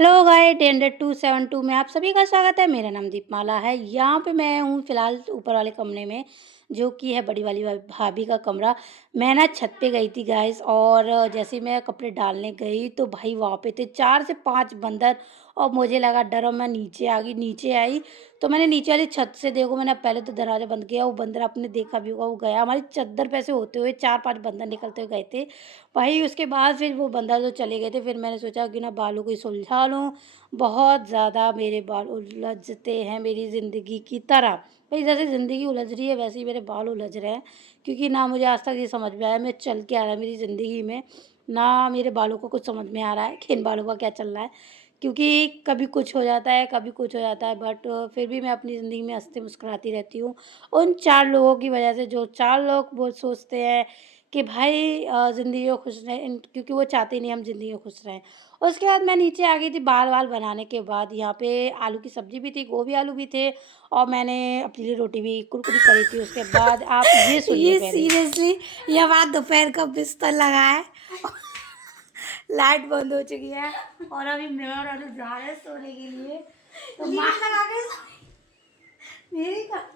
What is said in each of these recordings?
Hello guys 10272 में आप सभी का स्वागत है। मेरा नाम दीपमाला है। यहाँ पे मैं हूँ फ़िलहाल ऊपर वाले कमरे में, जो कि है बड़ी वाली भाभी का कमरा। मैं ना छत पे गई थी गाइस, और जैसे ही मैं कपड़े डालने गई तो भाई वहाँ पे थे 4 से 5 बंदर। और मुझे लगा डर, और मैं नीचे आ गई। नीचे आई तो मैंने नीचे वाली छत से देखो, मैंने पहले तो दरवाज़ा बंद किया। वो बंदर आपने देखा भी होगा, वो गया हमारी चद्दर पे से होते हुए 4-5 बंदर निकलते हुए गए थे। भाई उसके बाद फिर वो बंदर जो चले गए थे, फिर मैंने सोचा कि ना बालों को ही सुलझा लूँ। बहुत ज़्यादा मेरे बाल उलझते हैं मेरी ज़िंदगी की तरह। भई जैसे ज़िंदगी उलझ रही है वैसे ही मेरे बाल उलझ रहे हैं, क्योंकि ना मुझे आज तक ये समझ में आया मैं चल क्या रहा है मेरी ज़िंदगी में, ना मेरे बालों को कुछ समझ में आ रहा है कि इन बालों का क्या चल रहा है। क्योंकि कभी कुछ हो जाता है, कभी कुछ हो जाता है, बट फिर भी मैं अपनी ज़िंदगी में हँसते मुस्कुराती रहती हूँ। उन 4 लोगों की वजह से, जो 4 लोग वो सोचते हैं कि भाई ज़िंदगी में खुश रहें, क्योंकि वो चाहते ही नहीं हम ज़िंदगी में खुश रहें। उसके बाद मैं नीचे आ गई थी बाल-वाल बनाने के बाद। यहाँ पे आलू की सब्ज़ी भी थी, गोभी आलू भी थे, और मैंने अपने लिए रोटी भी कुरकुरी करी थी। उसके बाद आप ये सुनिए ये पहले। सीरियसली ये हमारा दोपहर का बिस्तर लगा है। लाइट बंद हो चुकी है और अभी मैं और अनु जा रहे हैं सोने के लिए। तो माँ लगा के मेरी का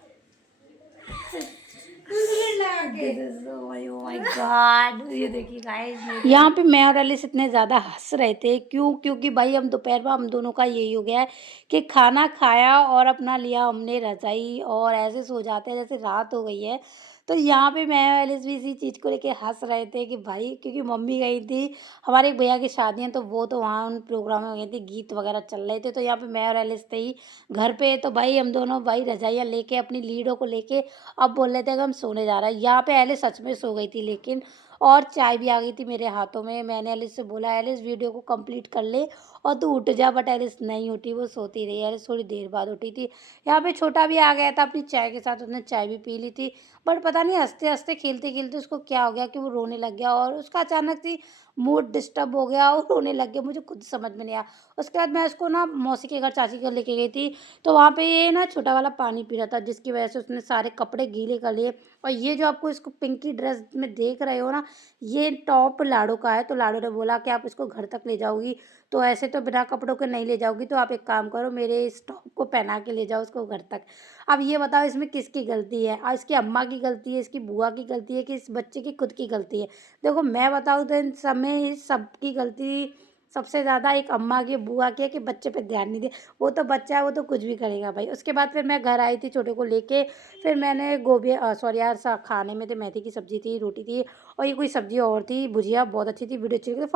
लगा के ओह माय गॉड, ये देखिए गाइस, यहाँ पे मैं और एलिस इतने ज़्यादा हँस रहे थे, क्यों? क्योंकि भाई हम दोपहर में हम दोनों का यही हो गया है कि खाना खाया और अपना लिया हमने रज़ाई, और ऐसे सो जाते हैं जैसे रात हो गई है। तो यहाँ पे मैं और एलिस भी इसी चीज़ को लेके हँस रहे थे कि भाई, क्योंकि मम्मी गई थी, हमारे एक भैया की शादी है, तो वो तो वहाँ उन प्रोग्राम में गई थी, गीत वगैरह चल रहे थे, तो यहाँ पे मैं और एलिस थे ही घर पे। तो भाई हम दोनों भाई रज़ाइयाँ लेके अपनी लीडों को लेके अब बोल रहे थे कि हम सोने जा रहे हैं। यहाँ पे एलिस सच में सो गई थी, लेकिन और चाय भी आ गई थी मेरे हाथों में। मैंने एलिस से बोला, एलिस वीडियो को कंप्लीट कर ले और तू उठ जा, बट एलिस नहीं उठी, वो सोती रही। एलिस थोड़ी देर बाद उठी थी। यहाँ पे छोटा भी आ गया था अपनी चाय के साथ, उसने चाय भी पी ली थी, बट पता नहीं हंसते हंसते खेलते खेलते उसको क्या हो गया कि वो रोने लग गया, और उसका अचानक से मूड डिस्टर्ब हो गया और रोने लग गया। मुझे खुद समझ में नहीं आया। उसके बाद मैं उसको ना मौसी के घर, चाची के घर लेके गई थी, तो वहाँ पे ये ना छोटा वाला पानी पी रहा था, जिसकी वजह से उसने सारे कपड़े गीले कर लिए। और ये जो आपको इसको पिंकी ड्रेस में देख रहे हो ना, ये टॉप लाडो का है। तो लाडो ने बोला कि आप इसको घर तक ले जाओगी, तो ऐसे तो बिना कपड़ों के नहीं ले जाओगी, तो आप एक काम करो, मेरे इस टॉप को पहना के ले जाओ उसको घर तक। अब ये बताओ इसमें किसकी गलती है? इसकी अम्मा की गलती है, इसकी बुआ की गलती है, कि इस बच्चे की खुद की गलती है? देखो मैं बताऊँ तो इन सब में इस सबकी गलती सबसे ज़्यादा एक अम्मा की, बुआ की है, कि बच्चे पे ध्यान नहीं दिया। वो तो बच्चा है, वो तो कुछ भी करेगा भाई। उसके बाद फिर मैं घर आई थी छोटे को लेके। फिर मैंने गोभी, सॉरी यार, सा खाने में थे, मेथी की सब्ज़ी थी, रोटी थी, और ये कोई सब्ज़ी और थी, भुजिया बहुत अच्छी थी, वीडियो अच्छी लगी तो